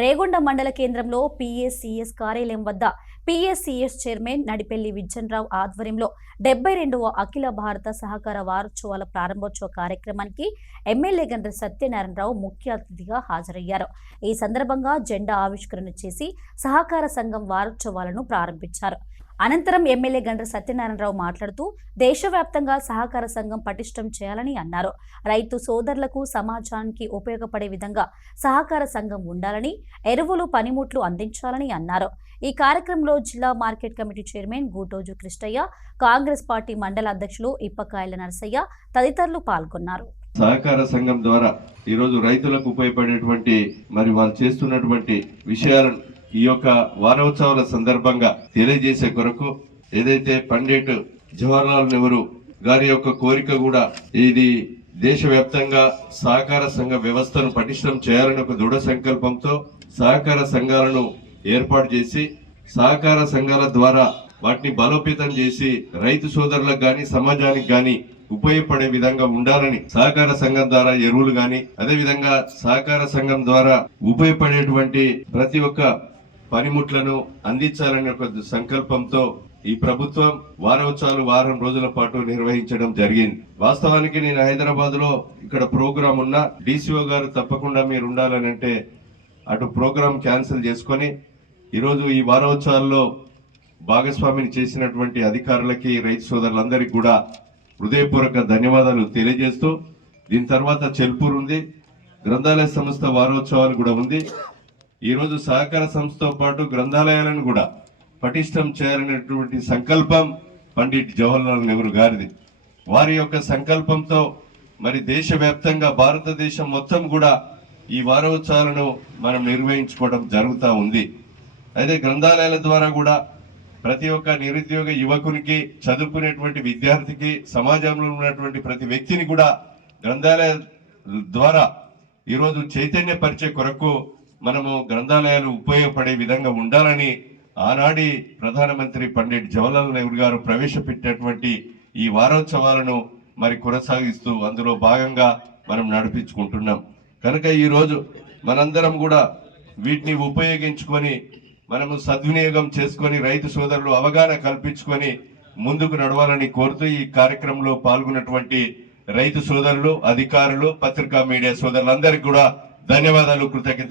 రేగొండ మండల కేంద్రంలో పీఏసీఎస్ కార్యాలయం వద్ద పీఏసీఎస్ చైర్మన్ నడిపెల్లి విజయన్రావు ఆధ్వర్యంలో 72వ అఖిల భారత సహకార వారోత్సవాల ప్రారంభోత్సవ కార్యక్రమానికి ఎమ్మెల్యే గండ్ర సత్యనారాయణరావు ముఖ్య అతిథిగా హాజరయ్యారు. ఈ సందర్భంగా జెండా ఆవిష్కరణ చేసి సహకార సంఘం వారోత్సవాలను ప్రారంభించారు. అనంతరం ఎమ్మెల్యే గండ్ర సత్యనారాయణరావు మాట్లాడుతూ దేశవ్యాప్తంగా సహకార సంఘం పటిష్టం చేయాలని అన్నారు. రైతు సోదరులకు సమాజానికి ఉపయోగపడే విధంగా సహకార సంఘం ఉండాలని, ఎరువులు పనిముట్లు అందించాలని అన్నారు. ఈ కార్యక్రమంలో జిల్లా market committee chairman Gutoju Krishnaiah, Congress party మండల అధ్యక్షులు ఇప్పకాయల నరసయ్య తదితరులు పాల్గొన్నారు. సహకార సంఘం ద్వారా ఈరోజు రైతులకు ఉపయోగపడేటువంటి మరి వాళ్ళు చేస్తున్నటువంటి విషయాలను ఈ యొక్క వారోత్సవాల సందర్భంగా తెలియజేసే కొరకు ఏదైతే పండిట్ జవహర్లాల్ నెహ్రూ గారి యొక్క కోరిక కూడా ఇది దేశవ్యాప్తంగా సహకార సంఘ వ్యవస్థను పటిష్టం చేయాలని ఒక దృఢ సంకల్పంతో సహకార సంఘాలను ఏర్పాటు చేసి సహకార సంఘాల ద్వారా వాటిని బలోపేతం చేసి రైతు సోదరులకు గాని సమాజానికి గాని ఉపయోగపడే విధంగా ఉండాలని సహకార సంఘం ద్వారా ఎరువులు గాని అదే విధంగా సహకార సంఘం ద్వారా ఉపయోగపడేటువంటి ప్రతి ఒక్క పనిముట్లను అందించాలనే ఒక సంకల్పంతో ఈ ప్రభుత్వం వారోత్సవాలు వారం రోజుల పాటు నిర్వహించడం జరిగింది. వాస్తవానికి నేను హైదరాబాద్ లో ఇక్కడ ప్రోగ్రాం ఉన్నా డీసీఓ గారు తప్పకుండా మీరు ఉండాలని అంటే అటు ప్రోగ్రాం క్యాన్సిల్ చేసుకొని ఈరోజు ఈ వారోత్సవాల్లో భాగస్వామిని చేసినటువంటి అధికారులకి రైతు సోదరులందరికీ కూడా హృదయపూర్వక ధన్యవాదాలు తెలియజేస్తూ దీని తర్వాత చెల్పూర్ ఉంది, గ్రంథాలయ సంస్థ వారోత్సవాలు కూడా ఉంది. ఈరోజు సహకార సంస్థతో పాటు గ్రంథాలయాలను కూడా పటిష్టం చేయాలనేటువంటి సంకల్పం పండిట్ జవహర్లాల్ నెహ్రూ గారిది. వారి యొక్క సంకల్పంతో మరి దేశవ్యాప్తంగా భారతదేశం మొత్తం కూడా ఈ వారోత్సవాలను మనం నిర్వహించుకోవడం జరుగుతూ ఉంది. అయితే గ్రంథాలయాల ద్వారా కూడా ప్రతి ఒక్క నిరుద్యోగ యువకునికి, చదువుకునేటువంటి విద్యార్థికి, సమాజంలో ఉన్నటువంటి ప్రతి వ్యక్తిని కూడా గ్రంథాలయ ద్వారా ఈరోజు చైతన్యపరిచే కొరకు మనము గ్రంథాలయాలు ఉపయోగపడే విధంగా ఉండాలని ఆనాడి ప్రధానమంత్రి పండిట్ జవహర్లాల్ నెహ్రూ గారు ప్రవేశపెట్టినటువంటి ఈ వారోత్సవాలను మరి కొనసాగిస్తూ అందులో భాగంగా మనం నడిపించుకుంటున్నాం. కనుక ఈరోజు మనందరం కూడా వీటిని ఉపయోగించుకొని మనము సద్వినియోగం చేసుకొని రైతు సోదరులు అవగాహన కల్పించుకొని ముందుకు నడవాలని కోరుతూ ఈ కార్యక్రమంలో పాల్గొన్నటువంటి రైతు సోదరులు, అధికారులు, పత్రికా మీడియా సోదరులందరికీ కూడా ధన్యవాదాలు, కృతజ్ఞతలు.